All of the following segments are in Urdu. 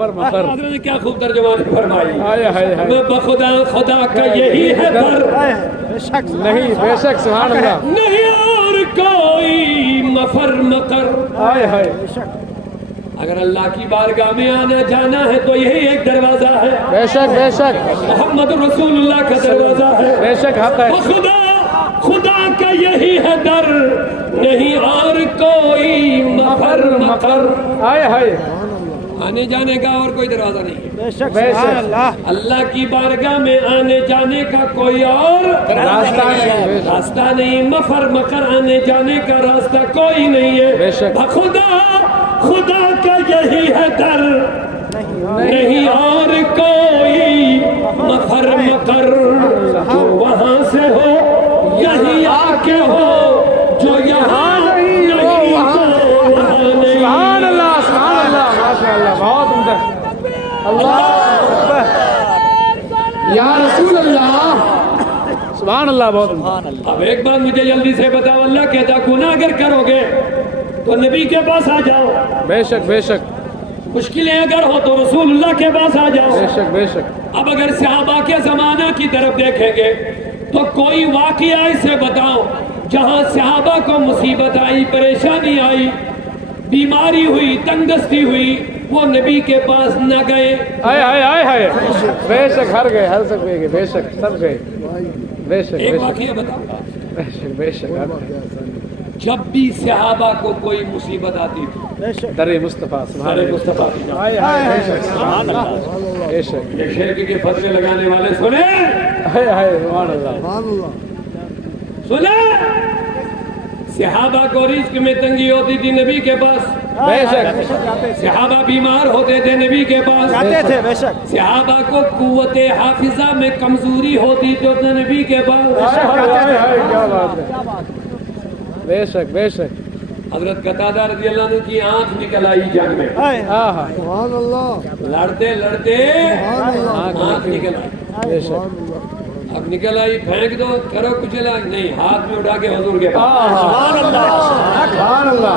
حضرت نے کیا خوب ترجمہ فرمائی، میں میں بخدا خدا کا یہی ہے در، نہیں بے شک سبحان اللہ، نہیں اور کوئی مفر مقر۔ اگر اللہ کی بارگاہ میں آنا جانا ہے تو یہی ایک دروازہ ہے، بے شک بے شک محمد رسول اللہ کا دروازہ ہے، بے شک حق ہے، خدا کا یہی ہے در، نہیں اور کوئی مفر مقر۔ آنے جانے کا اور کوئی دروازہ نہیں ہے، بے شک اللہ کی بارگاہ میں آنے جانے کا کوئی اور راستہ نہیں، مفر مقر آنے جانے کا راستہ کوئی نہیں بے ہے، شک۔ خدا کا یہی ہے در، نہیں اور کوئی مفر مقر، جو وہاں سے ہو یہی آ کے ہو، جو یہاں نہیں تو وہاں نہیں۔ سبحان اللہ سبحان اللہ ماشاء اللہ، بہت عمدہ، اللہ یا رسول اللہ، سبحان اللہ بہت عمدہ۔ اب ایک بات مجھے جلدی سے بتاؤ، اللہ کہتا گناہ اگر کرو گے تو نبی کے پاس آ جاؤ، بے شک بے شک مشکلیں اگر ہو تو رسول اللہ کے پاس آ جاؤ۔ بے شک بے شک، اب اگر صحابہ کے زمانہ کی طرف دیکھیں گے تو کوئی واقعہ اسے بتاؤ جہاں صحابہ کو مصیبت آئی، پریشانی آئی، بیماری ہوئی، تنگدستی ہوئی، وہ نبی کے پاس نہ گئے۔ آئے بے شک، ہر گئے، ہر سب گئے، بے شک سب گئے، بے شک ایک بے شک واقعہ بتاؤ، بے شک بے شک، جب بھی صحابہ کو کوئی مصیبت آتی تھی در مصطفیٰ سبحان سارے مصطفیٰ کی جان۔ بے شک سبحان اللہ، بے شک، یہ شرک کے فتوے لگانے والے سنیں، سبحان اللہ، سنیں، صحابہ کو رزق میں تنگی ہوتی تھی نبی کے پاس، بے شک صحابہ بیمار ہوتے تھے نبی کے پاس، صحابہ کو قوت حافظہ میں کمزوری ہوتی تو نبی کے پاس۔ کیا بات ہے، بے شک بے شک، حضرت قتادہ رضی اللہ عنہ کی آنکھ نکل آئی جنگ میں، لڑتے لڑتے آنکھ نکل آئی، بے شک، اب نکل آئی، پھینک دو، کرو کچھ نہیں، ہاتھ میں اٹھا کے حضور کے پاس، سبحان اللہ،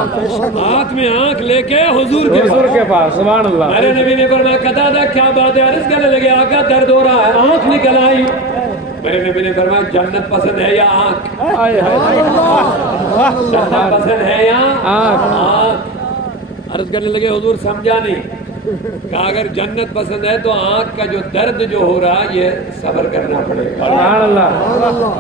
ہاتھ میں آنکھ لے کے حضور کے حضور پاس۔ کے پاس، سبحان اللہ، میرے نبی نے فرمایا قتادہ کیا بات ہے، عرض کرنے لگے آقا درد ہو رہا ہے، آنکھ نکل آئی۔ میرے نبی نے فرمایا جنت پسند ہے یا آنکھ؟ جنت پسند ہے یا آنکھ؟ عرض کرنے لگے حضور سمجھا نہیں، کہا اگر جنت پسند ہے تو آنکھ کا جو درد جو ہو رہا ہے یہ صبر کرنا پڑے گا، سبحان اللہ،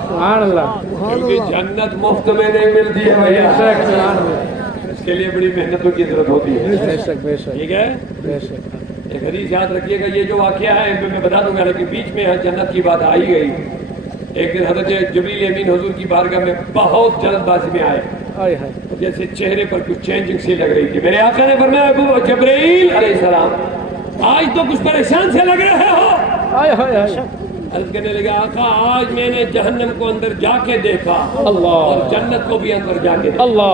سبحان اللہ، کیونکہ جنت مفت میں نہیں ملتی ہے بے بھیا، شک سبحان اللہ، اس کے لیے بڑی محنتوں کی ضرورت ہوتی ہے، بے شک بے شک ٹھیک ہے؟ بے شک، ایک حدیث یاد رکھیے گا، یہ جو واقعہ ہے میں بتا دوں گا، لیکن بیچ میں جنت کی بات آئی گئی۔ ایک دن حضرت جبریل امین حضور کی بارگاہ میں بہت جلد بازی میں آئے، جیسے چہرے پر کچھ چینجنگ سی لگ رہی تھی۔ میرے آقا نے فرمایا ابو جبرائیل علیہ السلام آج تو کچھ پریشان سے لگ رہے ہو۔ عرض کرنے لگا آقا آج میں نے جہنم کو اندر جا کے دیکھا اور جنت کو بھی اندر جا کے دیکھا۔ اللہ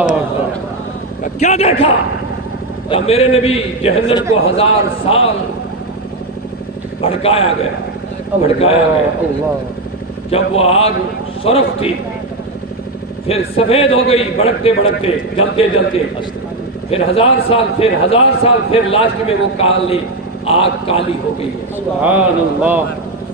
کیا دیکھا؟ تو میرے نبی جہنم کو 1000 سال بھڑکایا گیا، جب وہ آگ سرخ تھی پھر سفید ہو گئی، بھڑکتے بھڑکتے جلتے جلتے، پھر 1000 سال، پھر 1000 سال، پھر لاسٹ میں وہ کالی آگ کالی ہو گئی ہے۔ سبحان اللہ،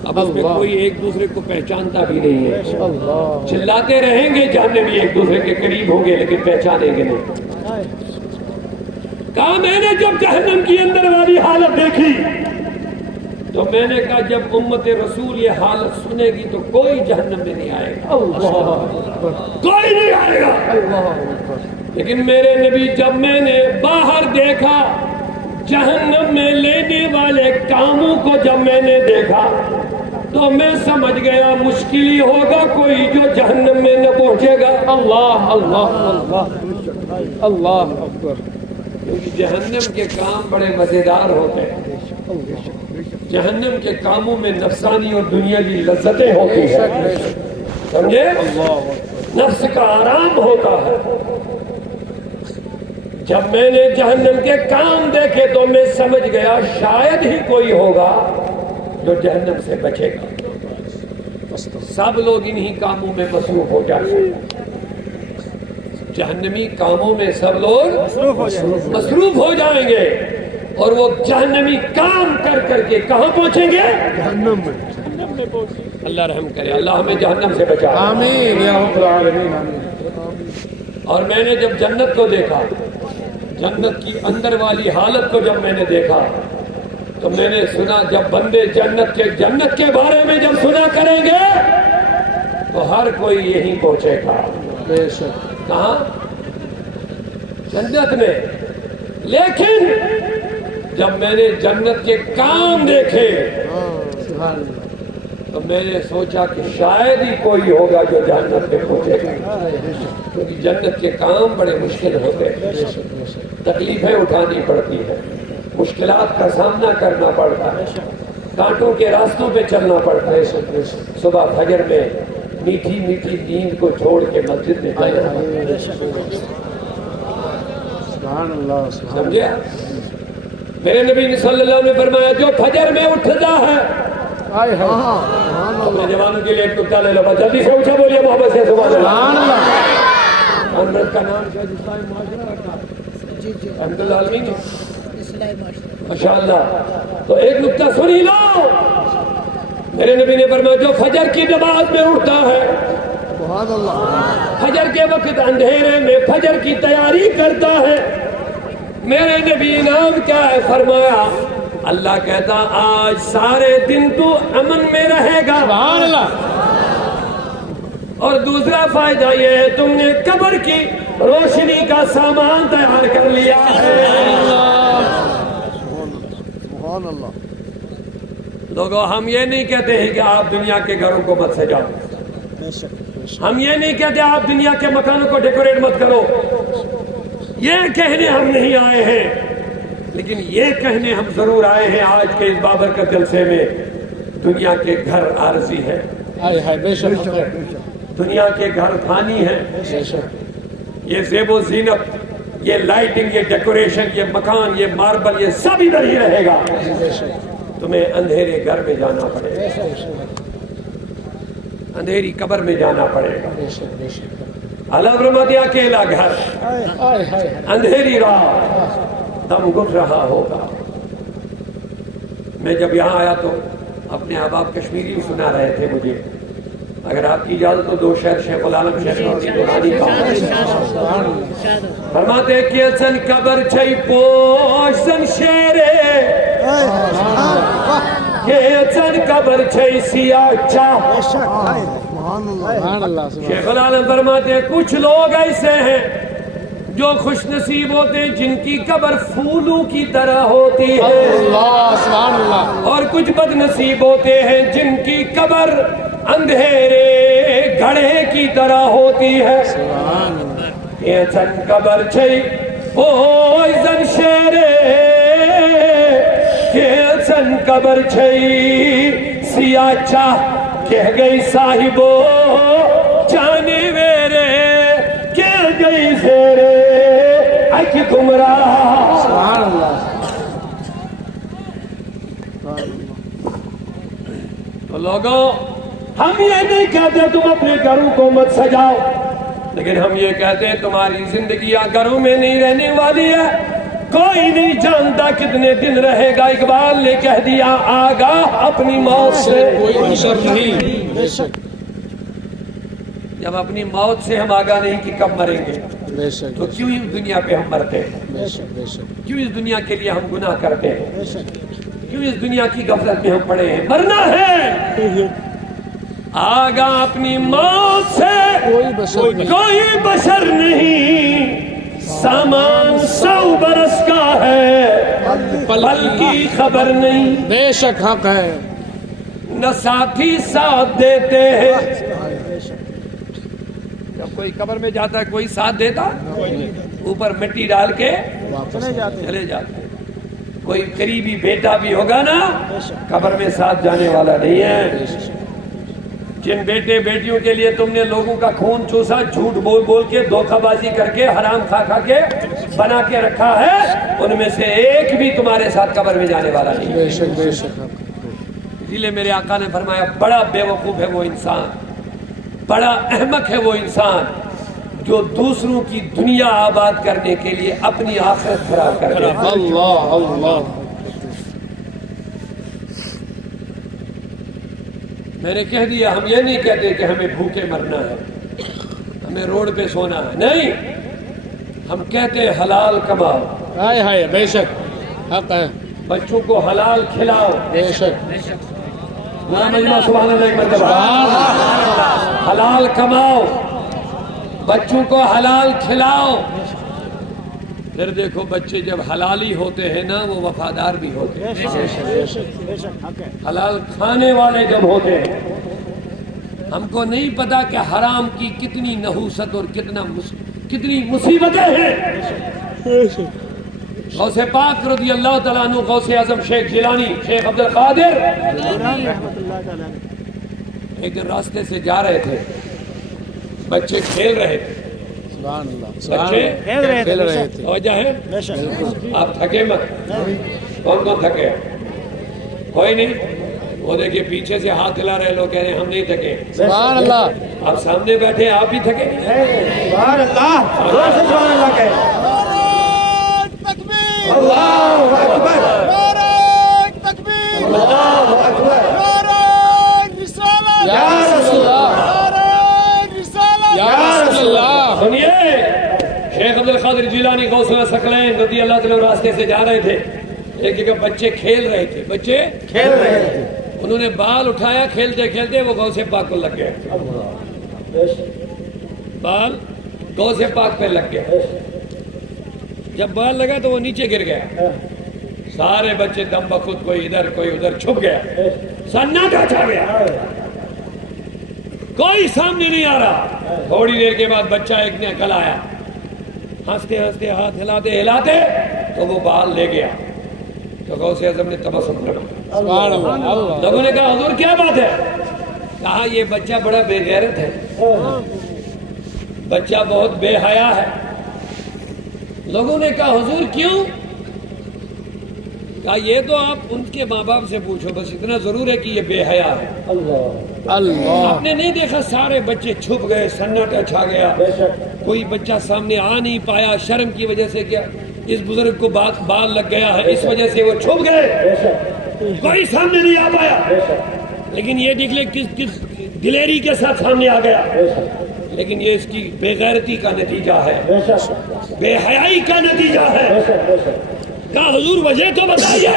اب اس میں کوئی ایک دوسرے کو پہچانتا بھی نہیں ہے، اللہ چلاتے رہیں گے، جہنمی ایک دوسرے کے قریب ہوں گے لیکن پہچانیں گے نہیں۔ کہا میں نے جب جہنم کی اندر والی حالت دیکھی تو میں نے کہا جب امت رسول یہ حالت سنے گی تو کوئی جہنم میں نہیں آئے گا، کوئی نہیں آئے گا۔ لیکن میرے نبی جب میں نے باہر دیکھا، جہنم میں لینے والے کاموں کو جب میں نے دیکھا تو میں سمجھ گیا مشکل ہی ہوگا کوئی جو جہنم میں نہ پہنچے گا۔ اللہ اللہ اللہ اللہ اکبر، کیونکہ جہنم کے کام بڑے مزیدار ہوتے ہیں، جہنم کے کاموں میں نفسانی اور دنیاوی لذتیں ہوتی ہیں، سمجھے، نفس کا آرام ہوتا ہے۔ جب میں نے جہنم کے کام دیکھے تو میں سمجھ گیا شاید ہی کوئی ہوگا جو جہنم سے بچے گا، سب لوگ انہی کاموں میں مصروف ہو جائیں گے، جہنمی کاموں میں سب لوگ مصروف ہو جائیں گے، اور وہ جہنمی کام کر کر کے کہاں پہنچیں گے؟ جہنم میں. اللہ رحم کرے، اللہ ہمیں جہنم سے بچائے. آمین یا رب العالمین. آمین. اور میں نے جب جنت کو دیکھا، جنت کی اندر والی حالت کو جب میں نے دیکھا تو میں نے سنا جب بندے جنت کے بارے میں جب سنا کریں گے تو ہر کوئی یہی پہنچے گا. بے شک. کہاں؟ جنت میں. لیکن جب میں نے جنت کے کام دیکھے سبحان اللہ. تو میں نے سوچا کہ شاید ہی کوئی ہوگا جو جنت میں پہنچے گا، کیونکہ جنت کے کام بڑے مشکل ہوتے ہیں، بے شک. بے شک. تکلیفیں اٹھانی پڑتی ہیں، مشکلات کا سامنا کرنا پڑتا ہے، کانٹوں کے راستوں پہ چلنا پڑتا ہے. صبح فجر میں میٹھی میٹھی نیند کو چھوڑ کے مسجد میں جانا پڑتا ہے. سبحان اللہ. سبحان سمجھے؟ میرے نبی صلی اللہ علیہ وسلم نے فرمایا جو فجر میں اٹھتا ہے، آئے ہاں. اپنے جوانوں کے لیے ایک نکتہ لے لو، بس جلدی سے اونچا بولیے محبت سے سبحان اللہ. سبحان اللہ. حضرت کا نام شاید اسلائی معاشرہ کا الحمد للہ عالمین. ماشاء اللہ. تو ایک نکتہ سنی لو، میرے نبی نے فرمایا جو فجر کی نماز میں اٹھتا ہے، سبحان اللہ. فجر کے وقت اندھیرے میں فجر کی تیاری کرتا ہے، میرے نبی انعام کیا ہے؟ فرمایا اللہ کہتا آج سارے دن تو امن میں رہے گا. سبحان اللہ. اور دوسرا فائدہ یہ ہے تم نے قبر کی روشنی کا سامان تیار کر لیا ہے. سبحان اللہ. لوگوں ہم یہ نہیں کہتے ہیں کہ آپ دنیا کے گھروں کو مت سجاؤ، ہم یہ نہیں کہتے آپ دنیا کے مکانوں کو ڈیکوریٹ مت کرو، یہ کہنے ہم نہیں آئے ہیں، لیکن یہ کہنے ہم ضرور آئے ہیں آج کے اس بابرکت جلسے میں دنیا کے گھر عارضی ہے، آئے ہائے. بے شک. دنیا کے گھر فانی ہیں. بے شک. یہ زیب و زینت، یہ لائٹنگ، یہ ڈیکوریشن، یہ مکان، یہ ماربل، یہ سب ادھر ہی رہے گا. بے شک. تمہیں اندھیرے گھر میں جانا پڑے گا، اندھیری قبر میں جانا پڑے گا. بے شک. بے شک. اللہ فرماتے ہیں اکیلا گھر، آئے ہائے. اندھیری رات، دم گھٹ رہا ہوگا. میں جب یہاں آیا تو اپنے احباب کشمیری بھی سنا رہے تھے مجھے. اگر آپ کی اجازت تو دو شعر شیخ العالم شیخ نوری دورانی کا فرماتے ہیں کہ سن قبر چھئی پوش سن شیرے، کہ سن قبر چھئی سیاہ چاہ. سبحان اللہ. شیخ العالم فرماتے ہیں کچھ لوگ ایسے ہیں جو خوش نصیب ہوتے ہیں جن کی قبر پھولوں کی طرح ہوتی ہے، اللہ. سبحان اللہ. اور کچھ بد نصیب ہوتے ہیں جن کی قبر اندھیرے گھڑے کی طرح ہوتی ہے. یہ سن قبر چھئی اوہ زن شیرے، یہ سن قبر چھئی سیاہ چاہ، کہہ گئی صاحبو جانے میرے، کہہ گئی زیرے اک گمراہ. سبحان اللہ. تو لوگوں ہم یہ نہیں کہتے تم اپنے گھروں کو مت سجاؤ، لیکن ہم یہ کہتے ہیں تمہاری زندگیاں گھروں میں نہیں رہنے والی ہے، کوئی نہیں جانتا کتنے دن رہے گا. اقبال نے کہہ دیا آگاہ اپنی موت سے کوئی بشر نہیں. بے شک. جب اپنی موت سے ہم آگاہ نہیں کہ کب مریں گے بے شک. تو کیوں اس دنیا پہ ہم مرتے ہیں؟ بے شک. بے شک. کیوں اس دنیا کے لیے ہم گناہ کرتے ہیں؟ بے شک. کیوں اس دنیا کی غفلت میں ہم پڑے ہیں؟ مرنا ہے. آگاہ اپنی موت سے کوئی بشر نہیں. کوئی بشر نہیں، سامان 100 برس کا ہے پل کی خبر نہیں. بے شک حق ہے. نہ ساتھی ساتھ دیتے ہیں. جب کوئی قبر میں جاتا ہے کوئی ساتھ دیتا، اوپر مٹی ڈال کے چلے جاتے. کوئی قریبی بیٹا بھی ہوگا نا قبر میں ساتھ جانے والا نہیں ہے. جن بیٹے بیٹیوں کے لیے تم نے لوگوں کا خون چوسا، جھوٹ بول بول کے، دھوکہ بازی کر کے، حرام کھا کھا کے بنا کے رکھا ہے، ان میں سے ایک بھی تمہارے ساتھ قبر میں جانے والا نہیں. بے شک. بے شک. اسی لیے میرے آقا نے فرمایا بڑا بے وقوف ہے وہ انسان، بڑا احمق ہے وہ انسان جو دوسروں کی دنیا آباد کرنے کے لیے اپنی آخرت خراب کر دے. اللہ اللہ. میں نے کہہ دیا ہم یہ نہیں کہتے کہ ہمیں بھوکے مرنا ہے، ہمیں روڈ پہ سونا ہے، نہیں، ہم کہتے ہیں حلال کماؤ، ہائے ہائے بے شک حق ہے، بچوں کو حلال کھلاؤ. بے شک. مجمع سبحان اللہ ایک مرتبہ. حلال کماؤ، بچوں کو حلال کھلاؤ. پھر دیکھو بچے جب حلالی ہوتے ہیں نا وہ وفادار بھی ہوتے ہیں. حلال کھانے والے جب ہوتے ہیں، ہم کو نہیں پتا کہ حرام کی کتنی نحوست اور کتنی مصیبتیں ہیں. غوث پاک رضی اللہ تعالیٰ عنہ غوث اعظم شیخ جیلانی شیخ عبد القادر ایک دن راستے سے جا رہے تھے، بچے کھیل رہے تھے. سبحان اللہ. بچے کھیل رہے تھے. وجہ ہے آپ تھکے مت. کون کون تھکے؟ کوئی نہیں. وہ دیکھیے پیچھے سے ہاتھ ہلا رہے لوگ کہہ رہے ہیں ہم نہیں تھکے. سبحان اللہ. آپ سامنے بیٹھے آپ بھی تھکے نہیں. سبحان اللہ. سبحان اللہ کہے. اللہ اکبر. اللہ اکبر. یا رسول اللہ. یا رسول اللہ. سنیے، شیخ عبد القادر جیلانی غوث ثقلین رضی اللہ تعالیٰ راستے سے جا رہے تھے. ایک جگہ بچے کھیل رہے تھے، بچے کھیل رہے تھے. انہوں نے بال اٹھایا، کھیلتے کھیلتے وہ غوث پاک کو لگ گئے. بال غوث پاک پہ لگ گیا. جب بال لگا تو وہ نیچے گر گیا. سارے بچے دم بخود، کوئی ادھر کوئی ادھر چھپ گیا. سناٹا چھا گیا، کوئی سامنے نہیں آ رہا. تھوڑی دیر کے بعد بچہ ایک نے عقل آیا، ہنستے ہنستے ہاتھ ہلاتے ہلاتے تو وہ بال لے گیا. تو غوث اعظم نے تبسم کیا. سبحان اللہ. لوگوں نے کہا حضور کیا بات ہے؟ کہا یہ بچہ بڑا بے غیرت ہے، بچہ بہت بے حیا ہے. لوگوں نے کہا حضور کیوں؟ کہا یہ تو آپ ان کے ماں باپ سے پوچھو، بس اتنا ضرور ہے کہ یہ بے حیا ہے. اللہ. آپ نے نہیں دیکھا سارے بچے چھپ گئے، سناٹا چھا گیا، کوئی بچہ سامنے آ نہیں پایا شرم کی وجہ سے. کیا اس بزرگ کو بال لگ گیا ہے اس وجہ سے وہ چھپ گئے، کوئی سامنے نہیں آ پایا. لیکن یہ دیکھ لے کس دلیری کے ساتھ سامنے آ گیا. لیکن یہ اس کی بے غیرتی کا نتیجہ ہے، بے حیائی کا نتیجہ ہے. کہا حضور وجہ تو بتائیے.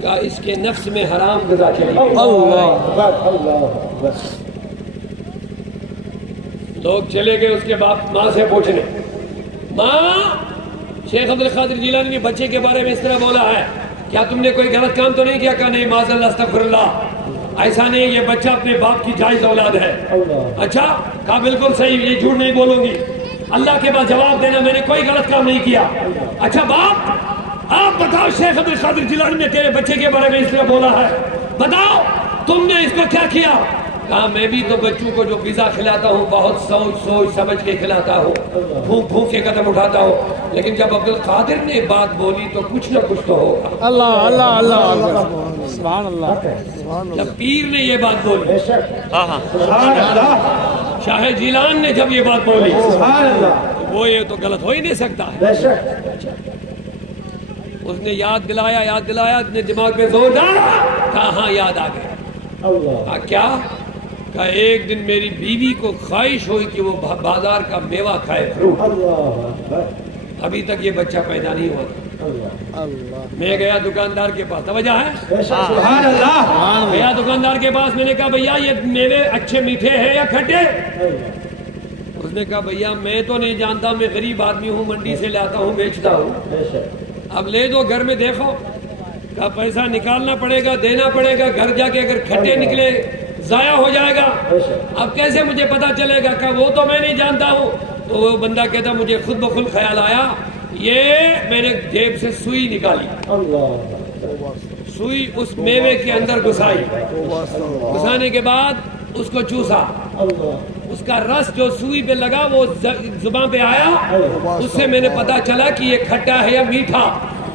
کہا اس کے نفس میں حرام غذا چلی. لوگ چلے گئے اس کے باپ ماں سے پوچھنے، ماں شیخ عبد القادر جیلانی نے بچے کے بارے میں اس طرح بولا ہے، کیا تم نے کوئی غلط کام تو نہیں کیا؟ کہا نہیں معاذ اللہ استغفر اللہ، ایسا نہیں، یہ بچہ اپنے باپ کی جائز اولاد ہے. اچھا، کہا بالکل صحیح، یہ جھوٹ نہیں بولوں گی، اللہ کے پاس جواب دینا میں نے کوئی غلط کام نہیں کیا. اچھا باپ آپ بتاؤ، شیخ عبد القادر جیلانی نے تیرے بچے کے بارے میں اس طرح بولا ہے، بتاؤ تم نے اس کو کیا کیا؟ کہا میں بھی تو بچوں کو جو غذا کھلاتا ہوں بہت سوچ سمجھ کے کھلاتا ہوں، بھوک بھوک کے قدم اٹھاتا ہوں. لیکن جب عبد القادر نے بات بولی تو کچھ نہ کچھ تو ہوگا. اللہ اللہ اللہ. سبحان اللہ. جب پیر نے یہ بات بولی، شاہ جیلان نے جب یہ بات بولی، تو وہ یہ تو غلط ہو ہی نہیں سکتا ہے. اس نے یاد دلایا اپنے دماغ میں زور ڈالا. کہا ہاں یاد آ گیا. کہا کیا؟ کہا ایک دن میری بیوی کو خواہش ہوئی کہ وہ بازار کا میوہ کھائے، ابھی تک یہ بچہ پیدا نہیں ہوا تھا. میں گیا دکاندار کے پاس، توجہ ہے، سبحان اللہ. گیا دکاندار کے پاس، میں نے کہا بھیا یہ میوے اچھے میٹھے ہیں یا کھٹے؟ اس نے کہا بھیا میں تو نہیں جانتا، میں غریب آدمی ہوں، منڈی سے لاتا ہوں بیچتا ہوں، اب لے دو گھر میں دیکھو. کہا پیسہ نکالنا پڑے گا، دینا پڑے گا، گھر جا کے اگر کھٹے نکلے ضائع ہو جائے گا، اب کیسے مجھے پتا چلے گا؟ کہا وہ تو میں نہیں جانتا ہوں. تو وہ بندہ کہتا مجھے خود بخود خیال آیا، یہ میں نے جیب سے سوئی نکالی، سوئی اس میوے کے اندر گھسائی، گھسانے کے بعد اس کو چوسا، اس کا رس جو سوئی پہ لگا وہ زبان پہ آیا، اس سے میں نے پتا چلا کہ یہ کھٹا ہے یا میٹھا.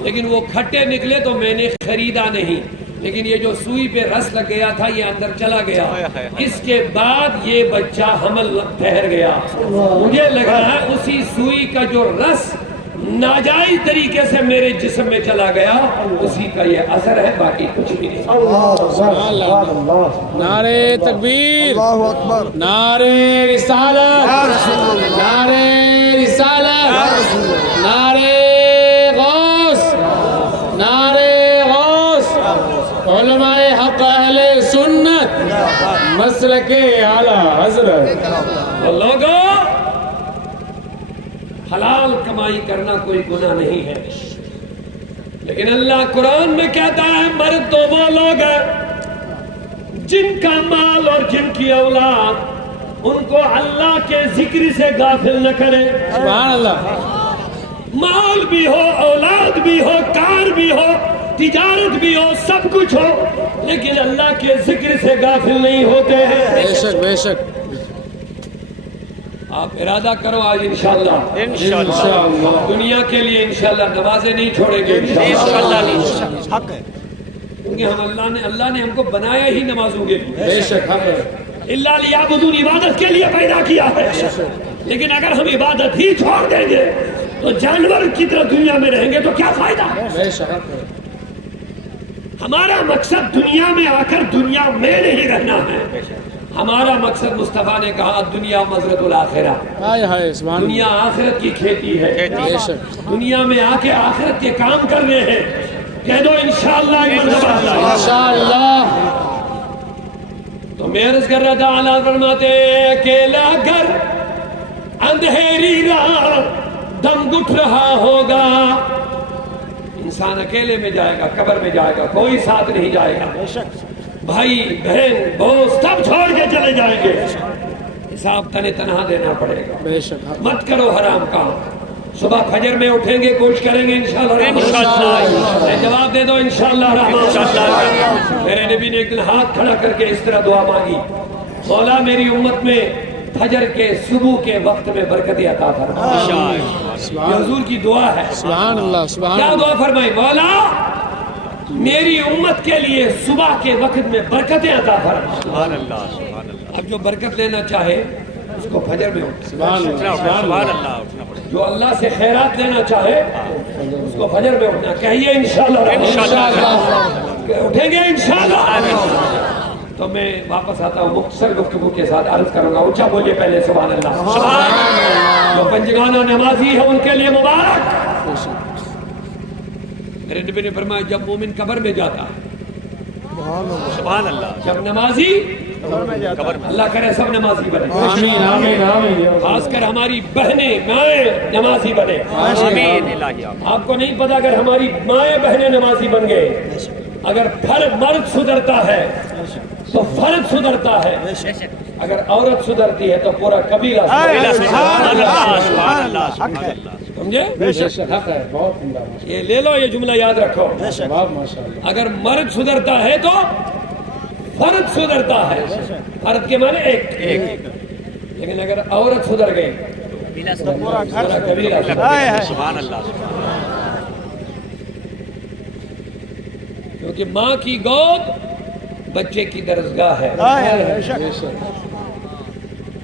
لیکن وہ کھٹے نکلے تو میں نے خریدا نہیں، لیکن یہ جو سوئی پہ رس لگ گیا تھا یہ اندر چلا گیا. اس کے بعد یہ بچہ حمل ٹھہر گیا. مجھے لگا ہے اسی سوئی کا جو رس ناجائز طریقے سے میرے جسم میں چلا گیا اسی کا یہ اثر ہے, باقی کچھ بھی نہیں. نعرے تکبیر, نعرے رسالت, نعرے رسالت, نعرے غوث, نعرے غوث. علماء حق اہل سنت مسلک اعلی حضرت. لوگوں, حلال کمائی کرنا کوئی گناہ نہیں ہے, لیکن اللہ قرآن میں کہتا ہے مرد تو وہ لوگ ہیں جن کا مال اور جن کی اولاد ان کو اللہ کے ذکر سے غافل نہ کرے. سبحان اللہ. مال بھی ہو, اولاد بھی ہو, کار بھی ہو, تجارت بھی ہو, سب کچھ ہو, لیکن اللہ کے ذکر سے غافل نہیں ہوتے ہیں. بے شک بے شک. آپ ارادہ کرو آج انشاءاللہ دنیا کے لیے انشاءاللہ نمازیں نہیں چھوڑیں گے انشاءاللہ, کیونکہ اللہ نے ہم کو بنایا ہی نمازوں کے لیے. بے شک حق ہے. اللہ لیعبدون, عبادت کے لیے پیدا کیا ہے. لیکن اگر ہم عبادت ہی چھوڑ دیں گے تو جانور کی طرح دنیا میں رہیں گے تو کیا فائدہ ہے. بے شک حق ہے. ہمارا مقصد دنیا میں آ کر دنیا میں نہیں رہنا ہے. ہمارا مقصد مصطفیٰ نے کہا دنیا مزرعۃ الآخرہ, ہائے ہائے سبحان دنیا آخرت کی کھیتی ہے. بے شک. دنیا میں آ کے آخرت کے کام کرنے ہیں. کہہ دو انشاءاللہ انشاءاللہ. تو میں عرض کر رہا تھا اعلیٰ فرماتے اکیلا گھر اندھیری رات دم گھٹ رہا ہوگا. انسان اکیلے میں جائے گا, قبر میں جائے گا, کوئی ساتھ نہیں جائے گا. بھائی بہن دوست سب چھوڑ کے چلے جائیں گے. حساب تنے تنہا دینا پڑے گا. بے شک حق. مت کرو حرام کام. صبح فجر میں اٹھیں گے, کوشش کریں گے انشاءاللہ. جواب دے دو انشاءاللہ رحمان. میرے نبی نے ایک دن ہاتھ کھڑا کر کے اس طرح دعا مانگی, مولا میری امت میں فجر کے صبح کے وقت میں برکت عطا فرما. یہ حضور کی دعا ہے. سبحان اللہ سبحان کیا اللہ. دعا فرمائی؟ مولا میری امت کے لیے صبح کے وقت میں برکتیں عطا فرما. اب جو برکت لینا چاہے اس کو فجر میں اٹھے. سبحان اللہ. جو اللہ سے خیرات لینا چاہے اس کو فجر میں اٹھنا. کہیے انشاءاللہ اٹھیں گے انشاءاللہ. تو میں واپس آتا ہوں مختصر گفتگو کے ساتھ عرض کروں گا. اونچا بولیے پہلے سبحان اللہ. جو پنجگانہ نمازی ہے ان کے لیے مبارک. میرے نبی نے فرمایا جب مومن قبر میں جاتا ہے, سبحان اللہ, جب نمازی قبر میں, اللہ کرے سب نمازی بنے, آمین آمین آمین. خاص کر ہماری بہنیں مائیں نمازی بنے. آپ کو نہیں پتا اگر ہماری مائیں بہنیں نمازی بن گئے, اگر مرد سدھرتا ہے تو فرد سدھرتا ہے, اگر عورت سدھرتی ہے تو پورا قبیلہ. سمجھے؟ بے شک حق ہے. بہت عمدہ. یہ لے لو, یہ جملہ یاد رکھو. ماشاءاللہ. اگر مرد سدھرتا ہے تو فرد سدھرتا ہے. فرد کے معنی ایک. لیکن اگر عورت سدھر گئی تو پورا قبیلہ. سبحان اللہ. کیونکہ ماں کی گود بچے کی درسگاہ ہے.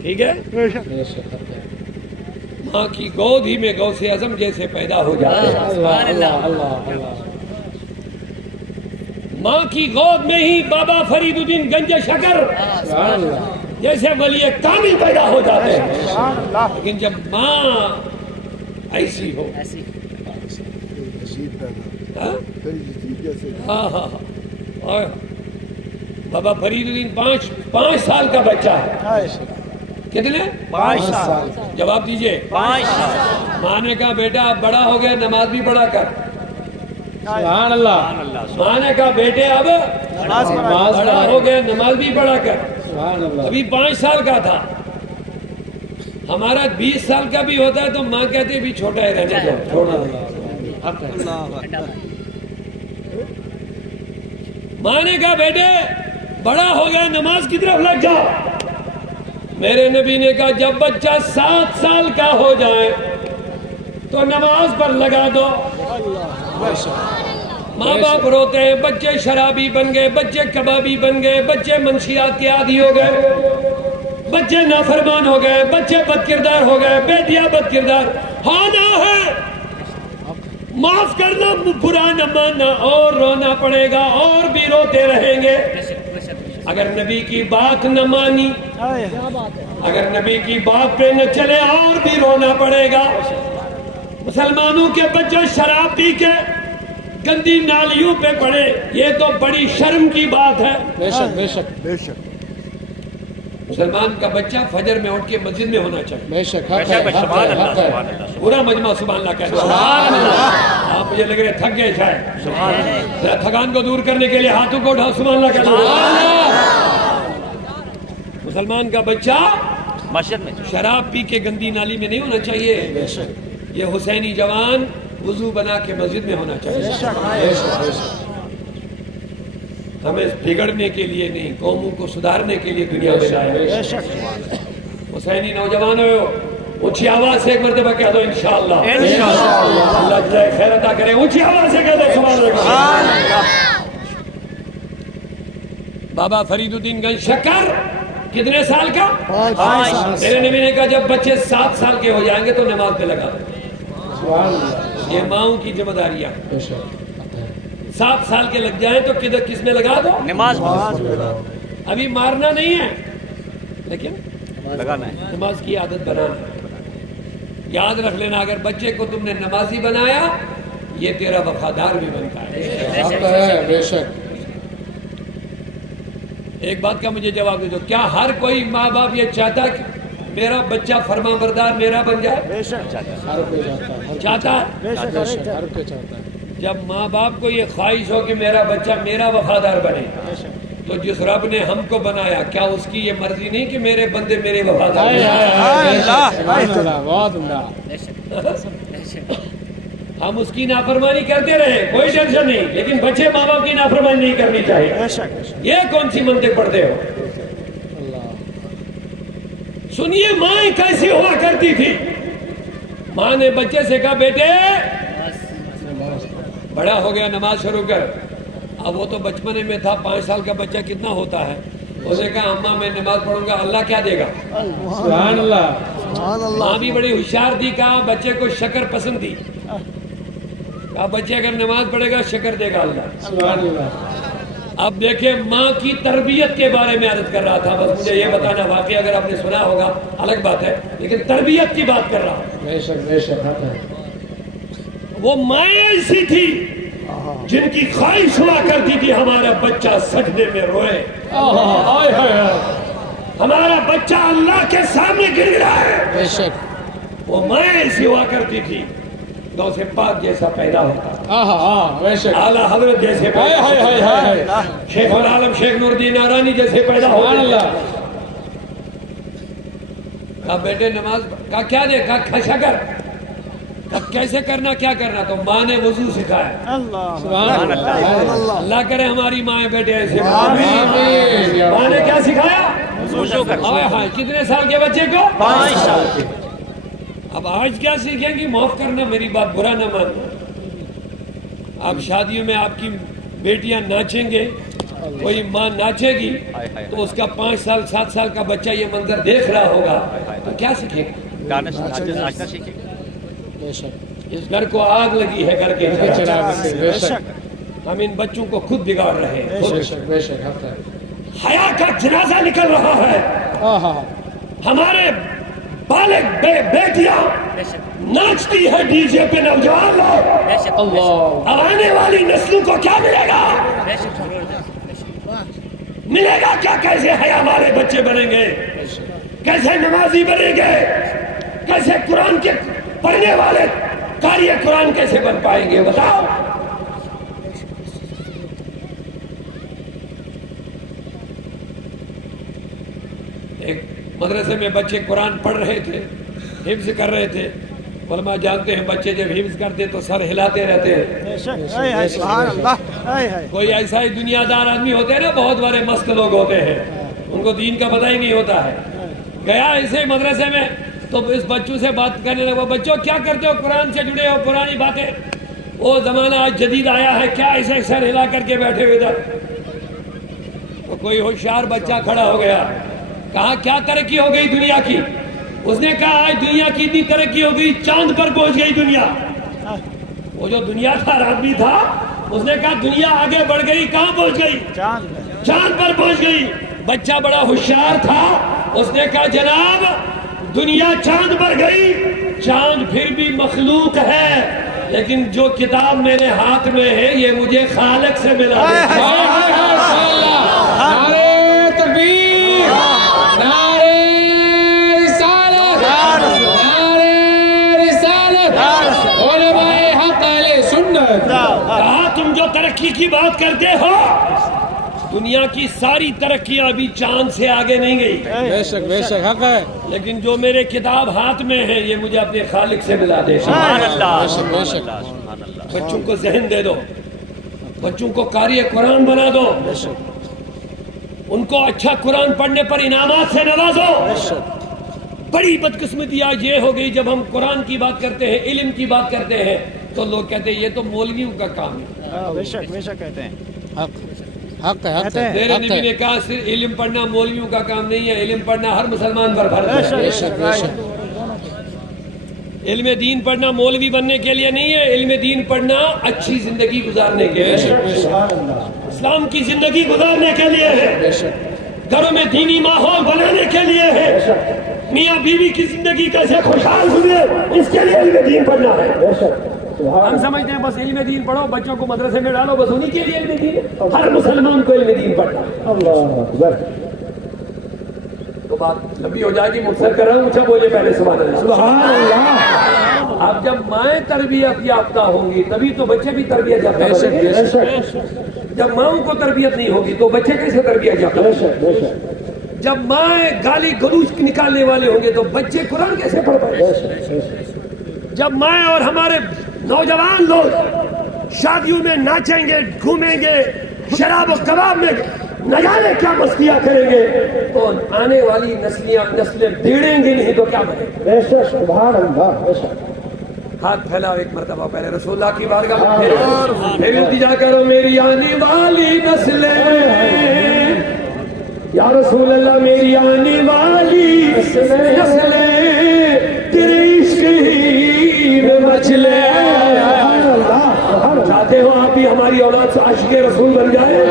ٹھیک ہے, بے شک. ماں کی گود ہی میں غوث اعظم جیسے پیدا ہو جاتے ہیں. اللہ اللہ اللہ. ماں کی گود میں ہی بابا فرید الدین گنج شکر جیسے ولی کامل پیدا ہو جاتے ہیں. لیکن جب ماں ایسی ہو, ہاں بابا فرید الدین 5 سال کا بچہ ہے. کتنے؟ 5 سال. جواب دیجئے. 5 سال. ماں نے کہا بیٹا اب بڑا ہو گیا, نماز بھی پڑھا کر. سبحان اللہ. ماں نے کہا بیٹے اب بڑا ہو گیا, نماز بھی پڑھا کر. سبحان اللہ. ابھی 5 سال کا تھا. ہمارا 20 سال کا بھی ہوتا ہے تو ماں کہتی ہے ابھی چھوٹا ہے, رہنے دو, چھوڑا. ماں نے کہا بیٹے بڑا ہو گیا, نماز کی طرف لگ جاؤ. میرے نبی نے کہا جب بچہ 7 سال کا ہو جائے تو نماز پر لگا دو. ماں باپ روتے ہیں، بچے شرابی بن گئے، بچے کبابی بن گئے، بچے منشیات کے عادی ہو گئے، بچے نافرمان ہو گئے، بچے بد کردار ہو گئے، بیٹیاں بد کردار ہونا ہے، معاف کرنا، برا نہ ماننا، اور رونا پڑے گا اور بھی روتے رہیں گے۔ اگر نبی کی بات نہ مانی، اگر نبی کی بات پہ نہ چلے اور بھی رونا پڑے گا۔ مسلمانوں کے بچے شراب پی کے گندی نالیوں پہ پڑے، یہ تو بڑی شرم کی بات ہے۔ بے شک بے شک بے شک مسلمان کا بچہ فجر میں اٹھ کے مسجد میں ہونا چاہیے۔ بے شک حق ہے، حق سبحان ہے، اللہ حق ہے۔ سبحان اللہ پورا مجمع سبحان اللہ کہہ دو۔ آپ مجھے لگ رہے تھک گئے شاید، ذرا تھکان کو دور کرنے کے لیے ہاتھوں کو اٹھاؤ، سبحان اللہ کہہ دو۔ مسلمان کا بچہ مسجد میں شراب پی کے گندی نالی میں نہیں ہونا چاہیے، یہ حسینی جوان وضو بنا کے مسجد میں ہونا چاہیے۔ بے شک بے شک ہمیں بگڑنے کے لیے نہیں، قوموں کو سدھارنے کے لیے دنیا میں لایا۔ حسینی نوجوان ہو، اونچی آواز سے ایک مرتبہ کہہ دو انشاءاللہ۔ اللہ جزائے خیر عطا کرے، اونچی آواز سے کہہ دو سبحان اللہ۔ بابا فرید الدین گنج شکر کتنے سال کا؟ میرے نبی نے کہا جب بچے 7 سال کے ہو جائیں گے تو نماز پہ لگا دو۔ یہ ماؤں کی ذمہ داریاں، 7 سال کے لگ جائیں تو کس میں لگا دو؟ نماز ابھی مارنا نہیں ہے لیکن لگانا ہے۔ نماز کی عادت بنانا۔ یاد رکھ لینا، اگر بچے کو تم نے نمازی بنایا یہ تیرا وفادار بھی بنتا ہے۔ حق ہے، بے شک۔ ایک بات کا مجھے جواب دے دو، کیا ہر کوئی ماں باپ یہ چاہتا ہے کہ میرا بچہ فرما بردار میرا بن جائے؟ ہر کوئی چاہتا ہے، چاہتا ہے؟ بے شک ہر کوئی چاہتا ہے۔ جب ماں باپ کو یہ خواہش ہو کہ میرا بچہ میرا وفادار بنے، تو جس رب نے ہم کو بنایا کیا اس کی یہ مرضی نہیں کہ میرے بندے میرے وفادار بنے؟ سبحان اللہ، بہت عمدہ۔ ہم اس کی نافرمانی کرتے رہے کوئی ٹینشن نہیں، لیکن بچے ماں باپ کی نافرمانی نہیں کرنی چاہیے۔ یہ کون سی منطق پڑھتے ہو؟ سنیے ماں کیسی ہوا کرتی تھی۔ ماں نے بچے سے کہا بیٹے بڑا ہو گیا نماز شروع کر۔ اب وہ تو بچپنے میں تھا، 5 سال کا بچہ کتنا ہوتا ہے؟ اس نے کہا اماں میں نماز پڑھوں گا، اللہ کیا دے گا؟ سبحان اللہ۔ ماں بھی بڑی ہوشیار تھی، کہا بچے کو شکر پسند تھی، کہا بچے اگر نماز پڑھے گا شکر دے گا اللہ۔ سبحان اللہ۔ اب دیکھیں ماں کی تربیت کے بارے میں عرض کر رہا تھا، بس مجھے یہ بتانا واقعی اگر آپ نے سنا ہوگا الگ بات ہے، لیکن تربیت کی بات کر رہا ہوں۔ بے شک بے شک حق ہے۔ وہ مائیں ایسی تھی جن کی خواہش ہوا کرتی تھی ہمارا بچہ سجدے میں روئے، ہمارا بچہ اللہ کے سامنے گر رہا ہے۔ بے شک وہ مائیں ایسی ہوا کرتی تھی غوث پاک جیسا پیدا ہوتا، بے شک۔ اعلیٰ حضرت جیسے پیدا ہوتا، شیخ العالم شیخ نور الدین ارانی جیسے پیدا سبحان ہوتا۔ اللہ۔ کہا بیٹے نماز کا کیا دے؟ کہا کھشا کر۔ اب کیسے کرنا کیا کرنا؟ تو ماں نے وضو سکھایا۔ سبحان اللہ۔ اللہ کرے ہماری مائیں بیٹے ایسے آمین۔ ماں نے کیا سکھایا؟ وضو کر۔ ہائے کتنے سال کے بچے کو؟ 5 سال۔ اب آج کیا سیکھیں گی؟ معاف کرنا، میری بات برا نہ ماننا۔ اب شادیوں میں آپ کی بیٹیاں ناچیں گے، کوئی ماں ناچے گی تو اس کا 5 سال 7 سال کا بچہ یہ منظر دیکھ رہا ہوگا تو کیا سیکھے گا؟ ناچنا سیکھے۔ بے شک۔ اس گھر کو آگ لگی ہے گھر کے اندر۔ چراغ سے، بے شک ہم ان بچوں کو خود بگاڑ رہے ہیں۔ بے شک بے شک حق ہے۔ حیا کا جنازہ نکل رہا ہے، ہمارے بالغ بیٹیاں ناچتی ہے ڈی جے پہ، نوجوان لوگ۔ اللہ۔ اب آنے والی نسلوں کو کیا ملے گا؟ ملے گا کیا؟ کیسے حیا والے بچے بنیں گے؟ کیسے نمازی بنیں گے؟ کیسے قرآن کے پڑھنے والے قاری قرآن کیسے بن پائیں گے؟ بتاؤ۔ ایک مدرسے میں بچے قرآن پڑھ رہے تھے، حفظ کر رہے تھے۔ علماء جانتے ہیں بچے جب حفظ کرتے تو سر ہلاتے رہتے ہیں۔ کوئی ایسا ہی دنیا دار آدمی ہوتے ہیں نا، بہت بڑے مست لوگ ہوتے ہیں، ان کو دین کا پتہ ہی نہیں ہوتا ہے۔ گیا ایسے مدرسے میں تو اس بچوں سے بات کرنے لگا، بچوں کیا کرتے ہو؟ قرآن سے جڑے ہو، پرانی باتیں وہ زمانہ آج جدید آیا ہے، کیا ایسے سر ہلا کر کے بیٹھے ہوئے ادھر؟ تو کوئی ہوشیار بچہ کھڑا ہو گیا، کہا کیا ترقی ہو گئی دنیا کی؟ اس نے کہا آج دنیا کی اتنی ترقی ہو گئی، چاند پر پہنچ گئی دنیا۔ وہ جو دنیا کا آدمی تھا اس نے کہا دنیا آگے بڑھ گئی، کہاں پہنچ گئی؟ چاند پر پہنچ گئی۔ بچہ بڑا ہوشیار تھا، اس نے کہا جناب دنیا چاند پر گئی، چاند پھر بھی مخلوق ہے، لیکن جو کتاب میرے ہاتھ میں ہے یہ مجھے خالق سے ملا ہے۔ نعرے تکبیر، نعرے رسالت، نعرے رسالت، علماء حق اہل سنت۔ کہا تم جو ترقی کی بات کرتے ہو، دنیا کی ساری ترقیاں ابھی چاند سے آگے نہیں گئی، بے شک بے شک حق ہے۔ لیکن جو میرے کتاب ہاتھ میں ہے یہ مجھے اپنے خالق سے ملا دے۔ سبحان اللہ، بے شک بے شک۔ سبحان اللہ۔ بچوں کو ذہن دے دو، بچوں کو قاری قرآن بنا دو، ان کو اچھا قرآن پڑھنے پر انعامات سے نوازو۔ بڑی بدقسمتی آج یہ ہو گئی، جب ہم قرآن کی بات کرتے ہیں، علم کی بات کرتے ہیں تو لوگ کہتے ہیں یہ تو مولویوں کا کام ہے۔ بے شک کہتے ہیں۔ حق حق ہے، حق ہے، میرے حق نبی ہے۔ نے کہا صرف علم پڑھنا مولویوں کا کام نہیں ہے، علم پڑھنا ہر مسلمان پر فرض ہے۔ بے شک بے شک۔ علم دین پڑھنا مولوی بننے کے لیے نہیں ہے، علم دین پڑھنا اچھی زندگی گزارنے کے لیے، اسلام کی زندگی گزارنے کے لیے ہے، گھروں میں دینی ماحول بنانے کے لیے ہے، میاں بیوی کی زندگی کیسے خوشحال گزرے اس کے لیے علم دین پڑھنا ہے۔ ہم سمجھتے ہیں بس علم دین پڑھو، بچوں کو مدرسے میں ڈالو، بس انہی کے لیے علم دین ہے۔ ہر مسلمان کو علم دین پڑھنا ہے۔ اللہ اکبر۔ تو بات لمبی ہو جائے گی، مختصر کر رہا ہوں، اچھا بولے پہلے سبحان اللہ۔ سبحان اللہ۔ اب جب مائیں تربیت یافتہ ہوں گی تبھی تو بچے بھی تربیت یافتہ بے شک، بنیں گے۔ بے شک۔ جب ماؤں کو تربیت نہیں ہوگی تو بچے کیسے تربیت یافتہ بے بنیں گے؟ شک بے شک جب مائیں گالی گلوچ نکالنے والے ہوں گے تو بچے قرآن کیسے پڑھ پائیں بے گے؟ شک بے شک۔ جب مائیں اور ہمارے نوجوان لوگ شادیوں میں ناچیں گے، گھومیں گے، شراب و کباب میں نہ جانے کیا مستیاں کریں گے، تو آنے والی نسلیں بگڑیں گی نہیں تو کیا بنے گی؟ بے شک سبحان اللہ۔ بے شک۔ ہاتھ پھیلاؤ ایک مرتبہ پہلے رسول اللہ کی بارگاہ میں، پھر التجا کرو میری آنے والی نسلیں، یا رسول اللہ میری آنے والی نسلیں تیرے عشق ہی میں مچلے۔ چاہتے ہو آپ بھی ہماری اولاد سے عاشق رسول بن جائے؟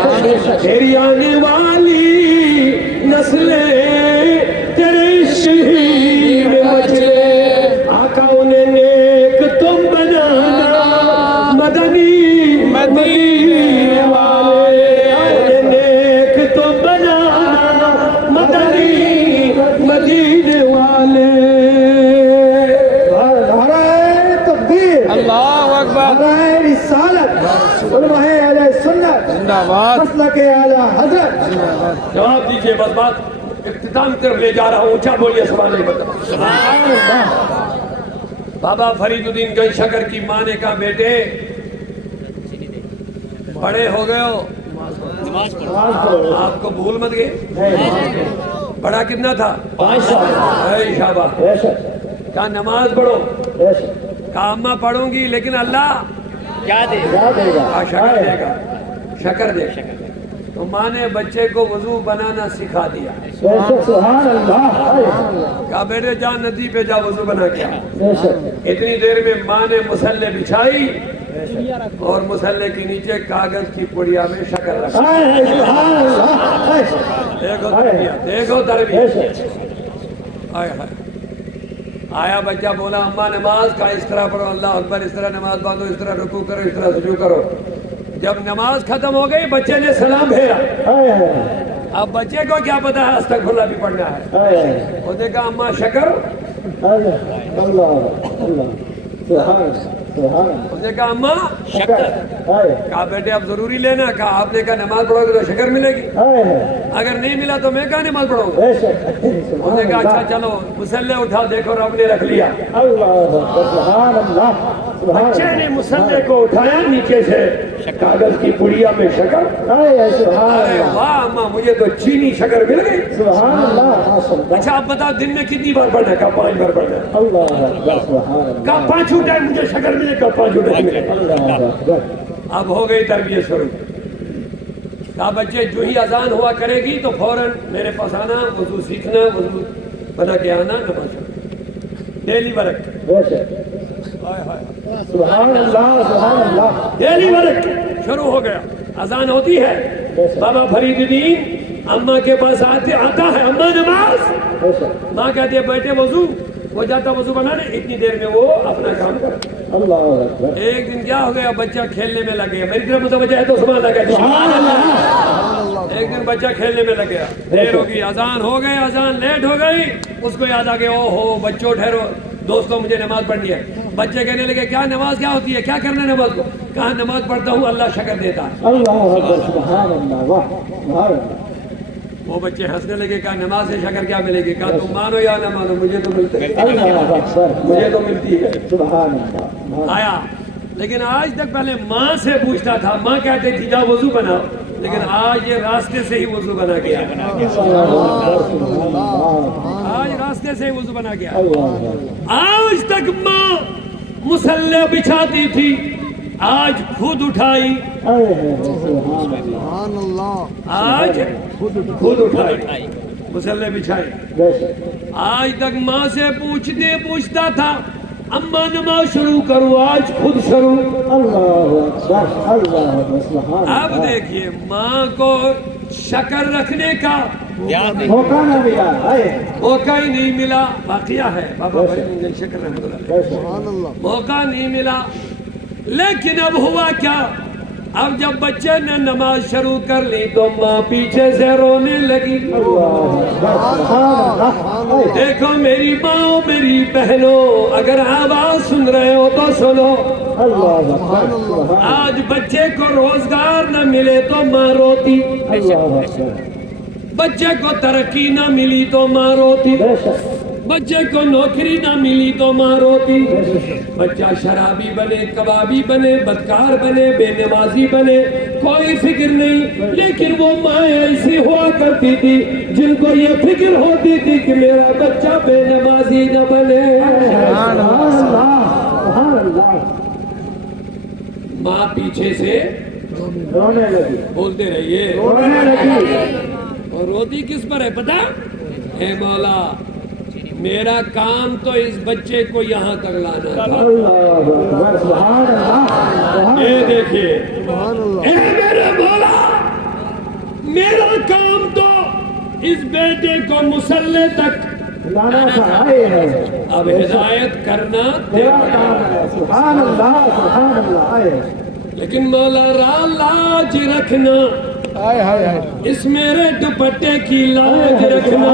میری آنے والی نسلیں تیرے عشق ہی میں مچلے، آقا انہیں نیک تم بنانا، مدنی مدینے والے، انہیں نیک تم بنانا، مدنی مدینے والے۔ نعرہ تکبیر، اللہ اکبر، نعرہ رسالت، علماء اہل سنت، زندہ باد۔ مسلک اعلیٰ حضرت۔ جواب دیجئے، بس بات اختتام کی طرف لے جا رہا ہوں، اونچا بولیے سبحان اللہ۔ سبحان اللہ۔ بابا فرید الدین گنج شکر کی ماں نے کہا بیٹے بڑے ہو گئے ہو، نماز پڑھو۔ نماز پڑھو۔ آپ کو بھول مت گئے؟ نہیں۔ بڑا کتنا تھا؟ 5 سال۔ اے شاباش۔ بے شک کہا نماز پڑھو، بے شک۔ کہا اماں پڑھوں گی لیکن اللہ کیا دے؟ کیا دے گا؟ کہا شکر دے گا، شکر دے گا۔ تو ماں نے بچے کو وضو بنانا سکھا دیا، بے شک سبحان اللہ۔ کہا بیٹے جا ندی پہ جا وضو بنا کے آ۔ بے شک۔ اتنی دیر میں ماں نے مسلح بچھائی اور مسلح کے نیچے کاغذ کی پڑیا میں شکر رکھا۔ ہائے سبحان اللہ۔ دیکھو تربیت، دیکھو بے تربیت۔ شک۔ آئے ہائے، آیا بچہ بولا اماں نماز کا اس طرح پڑھو، اللہ اکبر، اس طرح نماز باندھو، اس طرح رکوع کرو، اس طرح سجود کرو۔ جب نماز ختم ہو گئی بچے نے سلام پھیرا، ہائے ہائے اب بچے کو کیا پتا ہے استغفر اللہ بھی پڑھنا ہے۔ ہائے اس نے کہا اماں شکر، ہائے اللہ اللہ سبحان سبحان۔ اس نے کہا اماں شکر۔ ہائے کہا بیٹے اب ضروری لینا، کہا آپ نے کہا نماز پڑھو گے تو شکر ملے گی، ہائے اگر نہیں ملا تو میں کہاں نماز پڑھوں گا؟ بے شک۔ اس نے کہا اچھا چلو مسلح اٹھا، دیکھو رب نے رکھ لیا۔ اللہ سبحان اللہ۔ بچے نے مسلے کو اٹھایا نیچے سے کاغذ کی پڑیا میں شکر. سبحان ارے اللہ واہ اماں مجھے تو چینی شکر مل گئی. سبحان اللہ ماشاء اللہ اچھا آپ بتاؤ دن میں کتنی بار پڑھنا ہے؟ کہا 5 بار پڑھنا ہے. اللہ اکبر سبحان اللہ کہا 5 ٹائم مجھے شکر ملے. کہا 5 ٹائم ملے. اللہ اکبر اب ہو گئی تربیت شروع. کہا بچے جو ہی اذان ہوا کرے گی تو فوراً میرے پاس آنا, وضو سیکھنا, وضو بنا کے آنا, نماز ڈیلی ورک. بے شک سبحان اللہ سبحان اللہ ڈیلی ورک شروع ہو گیا. اذان ہوتی ہے, بابا فرید الدین اماں کے پاس آتا ہے, اماں نماز. بے شک ماں کہتی ہے بیٹے وضو, وہ جاتا وضو بنانے, اتنی دیر میں وہ اپنا کام کرتا. اللہ اکبر ایک دن کیا ہو گیا, بچہ کھیلنے میں لگ گیا. میری طرف متوجہ ہے تو سبحان اللہ کہتے ہیں. ایک دن بچہ کھیلنے میں لگ گیا, دیر ہوگی, اذان ہو گئی, اذان لیٹ ہو گئی. اس کو یاد آ گیا او ہو بچوں ٹھہرو دوستوں مجھے نماز پڑھنی ہے. بچے کہنے لگے کیا نماز کیا ہوتی ہے, کیا کرنا ہے نماز کو؟ کہا نماز پڑھتا ہوں اللہ شکر دیتا ہے. اللہ اکبر سبحان اللہ واہ سبحان اللہ وہ بچے ہنسنے لگے, کہا نماز سے شکر کیا ملے گی؟ کہا تم مانو یا نہ مانو مجھے تو ملتی ہے, اللہ اکبر مجھے تو ملتی ہے. سبحان اللہ آیا لیکن آج تک پہلے ماں سے پوچھتا تھا, ماں کہتے تھی جا وضو بناؤ, لیکن آج یہ راستے سے ہی وضو بنا گیا. آج راستے سے ہی وضو بنا گیا. آج تک ماں مسلح بچھاتی تھی, آج خود اٹھائی. آج خود اٹھائی مسلح بچھائی. آج تک ماں سے پوچھتا تھا اماں نماز شروع کرو, آج خود شروع. اب دیکھیے ماں کو شکر رکھنے کا موقع ہی نہیں ملا. واقعہ ہے بابا بھائی شکر رحمۃ اللہ, موقع نہیں ملا. لیکن اب ہوا کیا, اب جب بچے نے نماز شروع کر لی تو ماں پیچھے سے رونے لگی. دیکھو میری ماں میری بہنوں, اگر آواز سن رہے ہو تو سنو. آج بچے کو روزگار نہ ملے تو ماں روتی, بچے کو ترقی نہ ملی تو ماں روتی, بچے کو نوکری نہ ملی تو ماں روتی. بچہ شرابی بنے, کبابی بنے, بدکار بنے, بے نمازی بنے, کوئی فکر نہیں. لیکن وہ ماں ایسی ہوا کرتی تھی جن کو یہ فکر ہوتی تھی کہ میرا بچہ بے نمازی نہ بنے. ماں پیچھے سے رونے لگی بولتے رہیے. رونے لگی اور روتی کس پر ہے پتا؟ اے مولا میرا کام تو اس بچے کو یہاں تک لانا تھا. یہ دیکھیے اے میرے مولا, میرا کام تو اس بیٹے کو مسلح تک لانا تھا. اب ہدایت کرنا تیرا کام ہے. سبحان اللہ سبحان اللہ. لیکن مولا لاج رکھنا, اس میرے دوپٹے کی لاج رکھنا.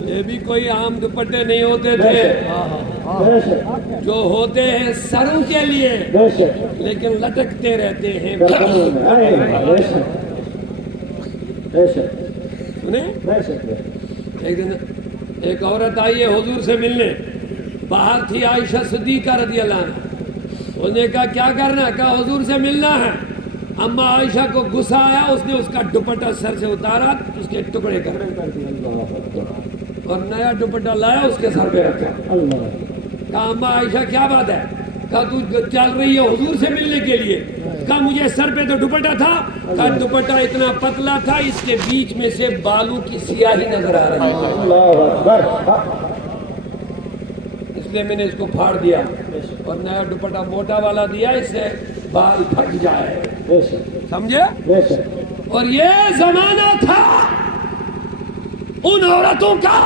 یہ بھی کوئی عام دوپٹے نہیں ہوتے تھے, جو ہوتے ہیں سروں کے لیے لیکن لٹکتے رہتے ہیں. سنیں ایک دن ایک عورت آئی ہے حضور سے ملنے, باہر تھی عائشہ صدیقہ رضی اللہ عنہ. انہوں نے کہا کیا کرنا ہے؟ کہا حضور سے ملنا ہے. اما عائشہ کو غصہ آیا, اس نے اس کا دوپٹہ سر سے اتارا, اس کے ٹکڑے کر اور نیا دوپٹہ لایا اس کے سر پہ رکھا. کہا اما عائشہ کیا بات ہے؟ کہا تو چل رہی ہے حضور سے ملنے کے لیے. کہا مجھے سر پہ تو دوپٹہ تھا. کہا دوپٹہ اتنا پتلا تھا, اس کے بیچ میں سے بالوں کی سیاہی نظر آ رہی ہے, اس لیے میں نے اس کو پھاڑ دیا اور نیا دوپٹہ موٹا والا دیا, اس سے بال پھٹ جائے. سمجھے؟ اور یہ زمانہ تھا ان عورتوں کا.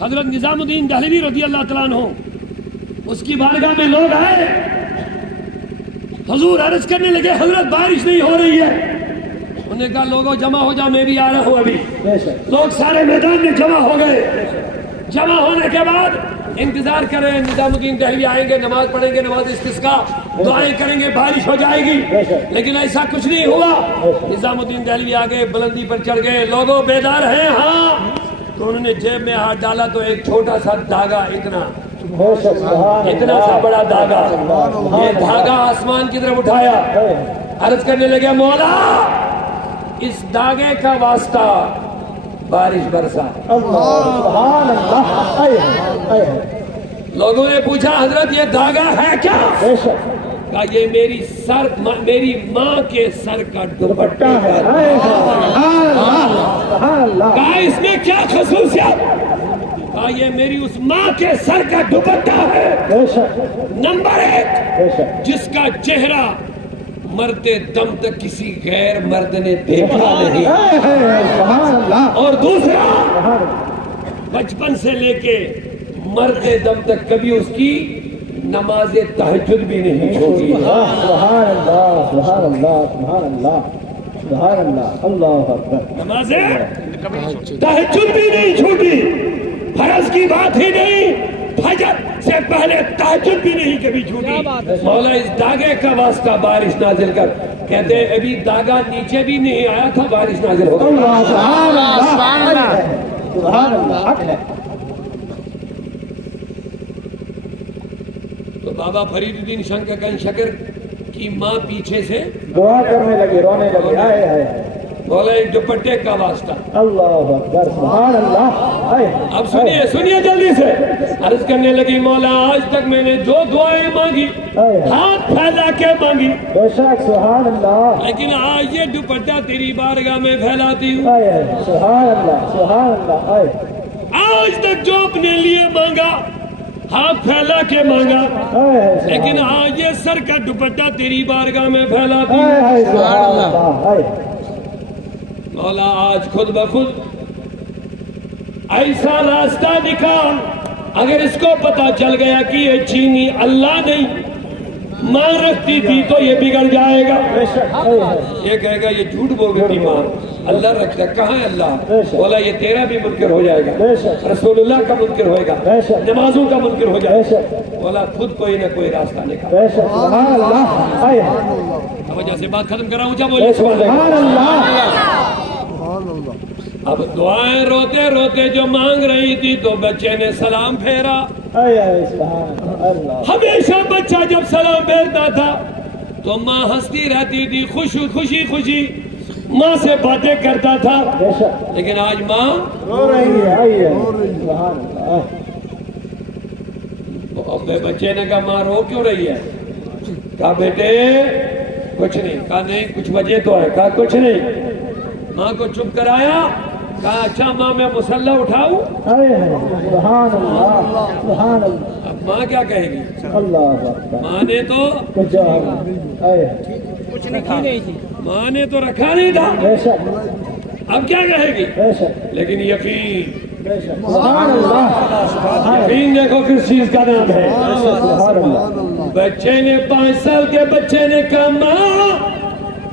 حضرت نظام الدین دہلوی رضی اللہ تعالیٰ عنہ, اس کی بارگاہ میں لوگ آئے, حضور عرض کرنے لگے حضرت بارش نہیں ہو رہی ہے. انہوں نے کہا لوگوں جمع ہو جاؤ, میں بھی آ رہا ہوں ابھی. لوگ سارے میدان میں جمع ہو گئے. جمع ہونے کے بعد انتظار کر رہے ہیں نظام الدین دہلوی آئیں گے, نماز پڑھیں گے, نماز استسقاء, دعائیں کریں گے, بارش ہو جائے گی. لیکن ایسا کچھ نہیں ہوا. نظام الدین دہلوی آگے بلندی پر چڑھ گئے, لوگوں بیدار ہیں؟ ہاں. تو انہوں نے جیب میں ہاتھ ڈالا تو ایک چھوٹا سا دھاگا بے شک سبحان اتنا سا بڑا دھاگا، یہ دھاگا آسمان کی طرف اٹھایا، عرض کرنے لگا مولا اس دھاگے کا واسطہ بارش برسا۔ اللہ سبحان اللہ اے لوگوں نے پوچھا حضرت یہ دھاگا ہے کیا؟ بے شک کہا یہ میری ماں کے سر کا دوپٹہ ہے۔ سبحان اللہ سبحان اللہ کہا اس میں کیا خصوصیت؟ کہا یہ میری اس ماں کے سر کا دوپٹہ ہے۔ بے شک نمبر 1 بے شک جس کا چہرہ مرتے دم تک کسی غیر مرد نے دیکھا نہیں، سبحان اللہ اور دوسرا سبحان اللہ بچپن سے لے کے مرتے دم تک کبھی اس کی نماز تہجد بھی نہیں چھوڑی۔ سبحان اللہ سبحان اللہ سبحان اللہ سبحان اللہ اللہ اکبر نماز تہجد بھی نہیں چھوٹی، فرض کی بات ہی نہیں، فجر سے پہلے تہجد بھی نہیں کبھی چھوٹی۔ مولا اس دھاگے کا واسطہ بارش نازل کر، کہتے ہیں ابھی دھاگا نیچے بھی نہیں آیا تھا بارش نازل ہو گئی۔ اللہ سبحان اللہ سبحان اللہ حق ہے۔ تو بابا فرید الدین شنکر شکر کی ماں پیچھے سے دعا کرنے لگے رونے لگے آئے آئے بولا ایک دوپٹے کا واسطہ۔ اللہ اکبر سبحان اللہ آئے اب سنیے جلدی سے، عرض کرنے لگی مولا آج تک میں نے جو دعائیں مانگی ہاتھ پھیلا کے مانگی، بے شک سبحان اللہ لیکن آج یہ دوپٹہ تیری بارگاہ میں پھیلاتی ہوں۔ آئے سبحان اللہ آئے آج تک جو اپنے لیے مانگا ہاتھ پھیلا کے مانگا، لیکن آج یہ سر کا دوپٹہ تیری بارگاہ میں پھیلاتی ہوں۔ سبحان اللہ آئے مولا آج خود بخود ایسا راستہ نکال، اگر اس کو پتا چل گیا کہ یہ چینی اللہ نہیں ماں رکھتی تھی تو یہ بگڑ جائے گا، یہ کہے گا یہ جھوٹ بول رہی ماں اللہ رکھتا ہے، کہاں ہے اللہ؟ بولا یہ تیرا بھی منکر ہو جائے گا، رسول اللہ کا منکر ہوئے گا، نمازوں کا منکر ہو جائے گا۔ بولا خود کوئی نہ کوئی راستہ نکال۔ سبحان اللہ آئے وجہ سے بات ختم کر رہا ہوں، کیا بولے؟ سبحان اللہ اب دعائیں روتے روتے جو مانگ رہی تھی تو بچے نے سلام پھیرا۔ سبحان اللہ ہمیشہ بچہ جب سلام پھیرتا تھا تو ماں ہنستی رہتی تھی، خوشی ماں سے باتیں کرتا تھا، بے شک لیکن آج ماں رو رہی ہے آئیے سبحان اللہ اپنے بچے نے کہا ماں رو کیوں رہی ہے؟ کہا بیٹے کچھ نہیں۔ کہا نہیں کچھ وجہ تو ہے۔ کہا کچھ نہیں۔ ماں کو چپ کرایا، کہا اچھا ماں میں مصلی اٹھاؤں؟ سبحان اللہ سبحان اللہ اب ماں کیا کہے گی؟ اللہ اکبر ماں نے تو کچھ جواب آئے کچھ نہیں تھی۔ ماں نے تو رکھا نہیں تھا، بے شک اب کیا کہے گی؟ بے شک لیکن یقین بے شک سبحان اللہ یقین دیکھو کس چیز کا نام ہے۔ سبحان اللہ بچے نے 5 سال کے بچے نے کہا ماں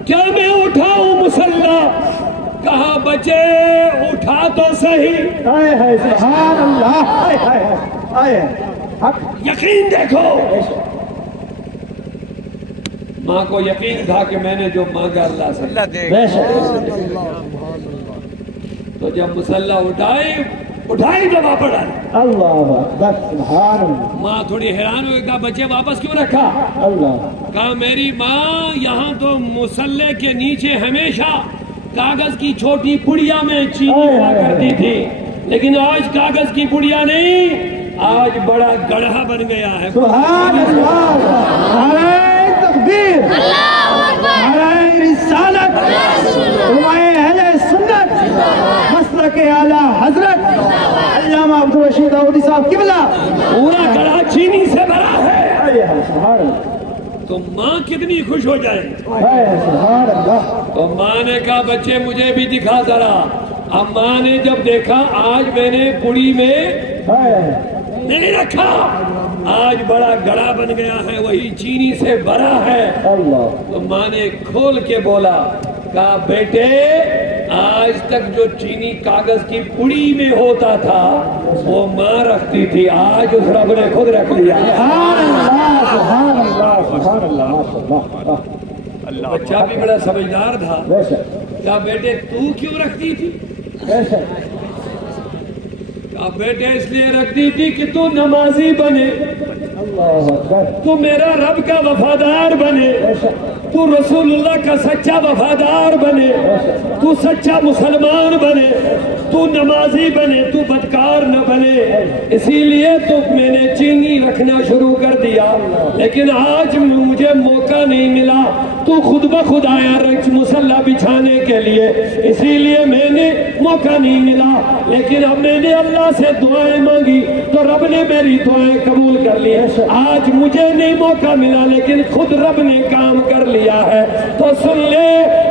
کیا میں اٹھاؤں مصلی؟ کہا بچے اٹھا تو صحیح۔ آئے سبحان اللہ آئے حق یقین دیکھو، ماں کو یقین تھا کہ میں نے جو مانگا اللہ سے، بے شک تو جب مصلی اٹھائی تو واپس ڈالی۔ اللہ اکبر سبحان اللہ ماں تھوڑی حیران ہوئی، کہا بچے واپس کیوں رکھا؟ اللہ کہا میری ماں یہاں تو مصلی کے نیچے ہمیشہ کاغذ کی چھوٹی پڑیا میں چینی ہوا کرتی تھی، لیکن آج کاغذ کی پڑیا نہیں، آج بڑا گڑھا بن گیا ہے۔ سبحان اللہ نعرہ تکبیر نعرہ رسالت علماء اہل سنت مسلک اعلیٰ حضرت علامہ عبدالرشید داؤدی صاحب قبلہ پورا گڑھا چینی سے بھرا ہے، سبحان اللہ تو ماں کتنی خوش ہو جائے۔ سبحان اللہ تو ماں نے کہا بچے مجھے بھی دکھا ذرا۔ اب ماں نے جب دیکھا آج میں نے پڑی میں نہیں رکھا، آج بڑا گڑھا بن گیا ہے، وہی چینی سے بھرا ہے، اللہ تو ماں نے کھول کے بولا، کہا بیٹے آج تک جو چینی کاغذ کی پڑی میں ہوتا تھا وہ ماں رکھتی تھی، آج اس رب نے خود رکھ لیا۔ سبحان اللہ سبحان اللہ سبحان اللہ ماشاء اللہ بچہ بھی بڑا سمجھدار تھا، بے شک کہا بیٹے تو کیوں رکھتی تھی؟ بے شک اب بیٹے اس لیے رکھ دی تھی کہ تو نمازی بنے, اللہ اکبر. تو میرا رب کا وفادار بنے, تو رسول اللہ کا سچا وفادار بنے, تو سچا مسلمان بنے, تو نمازی بنے, تو بدکار نہ بنے. اسی لیے تو میں نے چینی رکھنا شروع کر دیا, لیکن آج مجھے موقع نہیں ملا. تو خود بخود آیا مصلی بچھانے کے لیے, اسی لیے میں نے موقع نہیں ملا. لیکن اب میں نے اللہ سے دعائیں مانگی تو رب نے میری دعائیں قبول کر لی. آج مجھے نہیں موقع ملا, لیکن خود رب نے کام کر لیا ہے. تو سن لے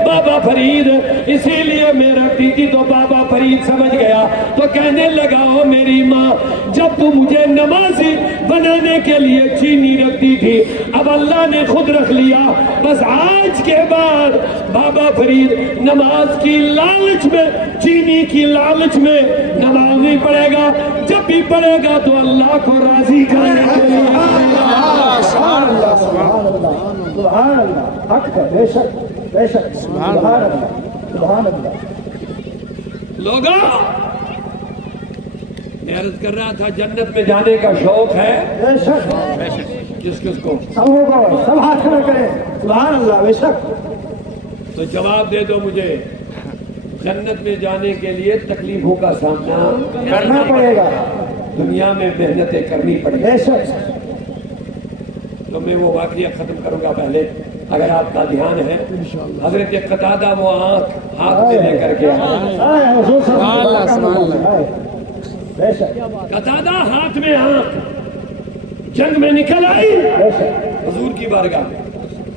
بابا فرید, اسی لیے میں رکھتی تھی تو بابا فرید سمجھ گیا تو کہنے لگا, او میری ماں, جب تو مجھے نمازی بنانے کے لیے چینی رکھتی تھی, اب اللہ نے خود رکھ لیا. بس آج کے بعد بابا فرید نماز کی لالچ میں, چینی کی لالچ میں نماز نہیں پڑھے گا. جب بھی پڑھے گا تو اللہ کو راضی کرنے کے لیے. سبحان اللہ, سبحان اللہ, سبحان اللہ. حق ہے, بے شک, بے شک. سبحان اللہ, سبحان اللہ. لوگوں, میں عرض کر رہا تھا جنت میں جانے کا شوق ہے بے شک, کس کس کو؟ سب کو سب ہاتھ کھڑے کریں. سبحان اللہ, بے شک. تو جواب دے دو مجھے, جنت میں جانے کے لیے تکلیفوں کا سامنا کرنا پڑے گا, دنیا میں محنتیں کرنی پڑیں گی. بے شک. تو میں وہ واقعہ ختم کروں گا پہلے, اگر آپ کا دھیان ہے. حضرت قتادہ وہ آنکھ ہاتھ میں لے کر کے آئے. سبحان اللہ, سبحان اللہ, بے شک. قتادہ ہاتھ میں آنکھ, جنگ میں نکل آئی بے شک. حضور کی بارگاہ میں.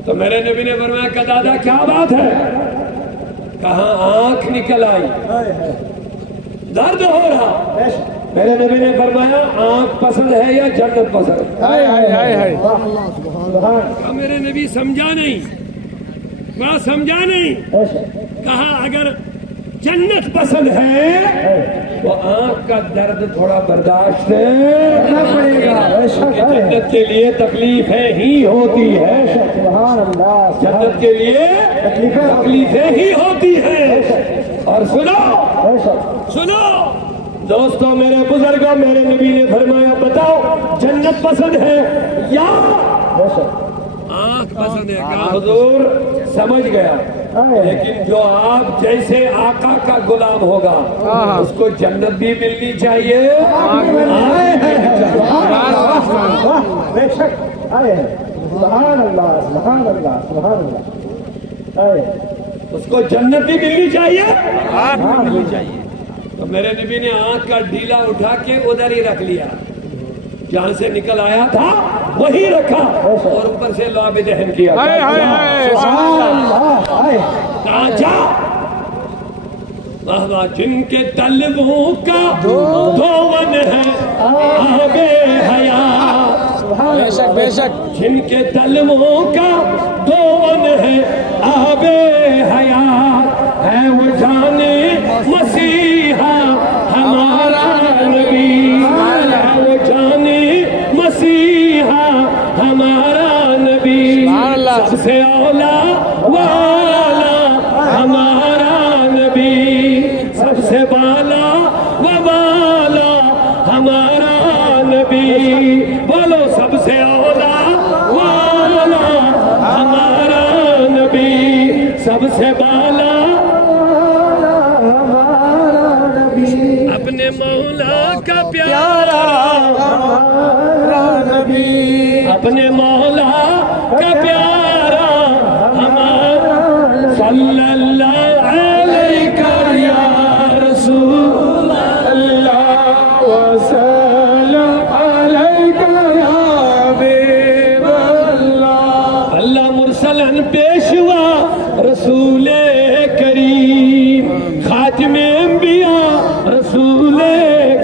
تو میرے نبی نے فرمایا, قتادہ کیا بات ہے؟ کہاں آنکھ نکل آئی, درد ہو رہا. بے شک. میرے نبی نے فرمایا, آنکھ پسند ہے یا جنت پسند؟ کہا میرے نبی سمجھا نہیں, بات سمجھا نہیں. بے شک. کہا اگر جنت پسند ہے تو آنکھ کا درد تھوڑا برداشت کرنا پڑے گا. بے شک. جنت کے لیے تکلیفیں ہی ہوتی ہے. سبحان اللہ, جنت کے لیے تکلیفیں ہی ہوتی ہیں. اور سنو, بے شک. سنو دوستو, میرے بزرگوں, میرے نبی نے فرمایا, بتاؤ جنت پسند ہے یا بے شک. آنکھ پسند ہے؟ کہا حضور سمجھ گیا, لیکن جو آپ جیسے آقا کا غلام ہوگا اس کو جنت بھی ملنی چاہیے. بے شک. سبحان اللہ, سبحان اللہ, سبحان اللہ. اس کو جنت بھی ملنی چاہیے. ملنی چاہیے. تو میرے نبی نے آنکھ کا ڈھیلا اٹھا کے ادھر ہی رکھ لیا, جہاں سے نکل آیا تھا وہی رکھا, اور اوپر سے لعاب دہن کیا. کہاں جا, جن کے طلبوں کا دھون ہے آب حیات, بے شک, بے شک. جن کے طلبوں کا دھون ہے آب حیات, ہے وہ جانے مسیحا ہمارا نبی, ہے وہ جانے مسیحا ہمارا نبی, سب سے اولا والا ہمارا نبی, سب سے بالا و بالا ہمارا نبی. بولو, سب سے اولا والا ہمارا نبی, سب سے بالا ہمارا نبی, اپنے مولا کا پیارا ہمارا نبی, اپنے مولا کا پیارا ہمارا. صلی اللہ علیہ یا رسول اللہ وسلم علیہ یا حبیب اللہ. اللہ مرسلن پیشوا رسول کریم, خاتم انبیاء رسول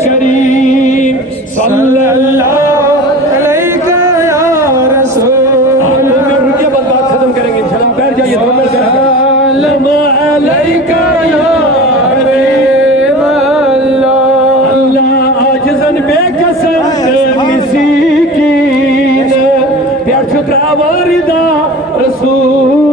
کریم, صلی اللہ علیہ یا رسول. آپ میں رکے بس بات ختم کریں گے انشاءاللہ. بیٹھ جائیے, سلام علیکہ یا حبیب اللہ. اللہ عاجزن بے کسن مسیکین, پیار چھترا واردہ رسول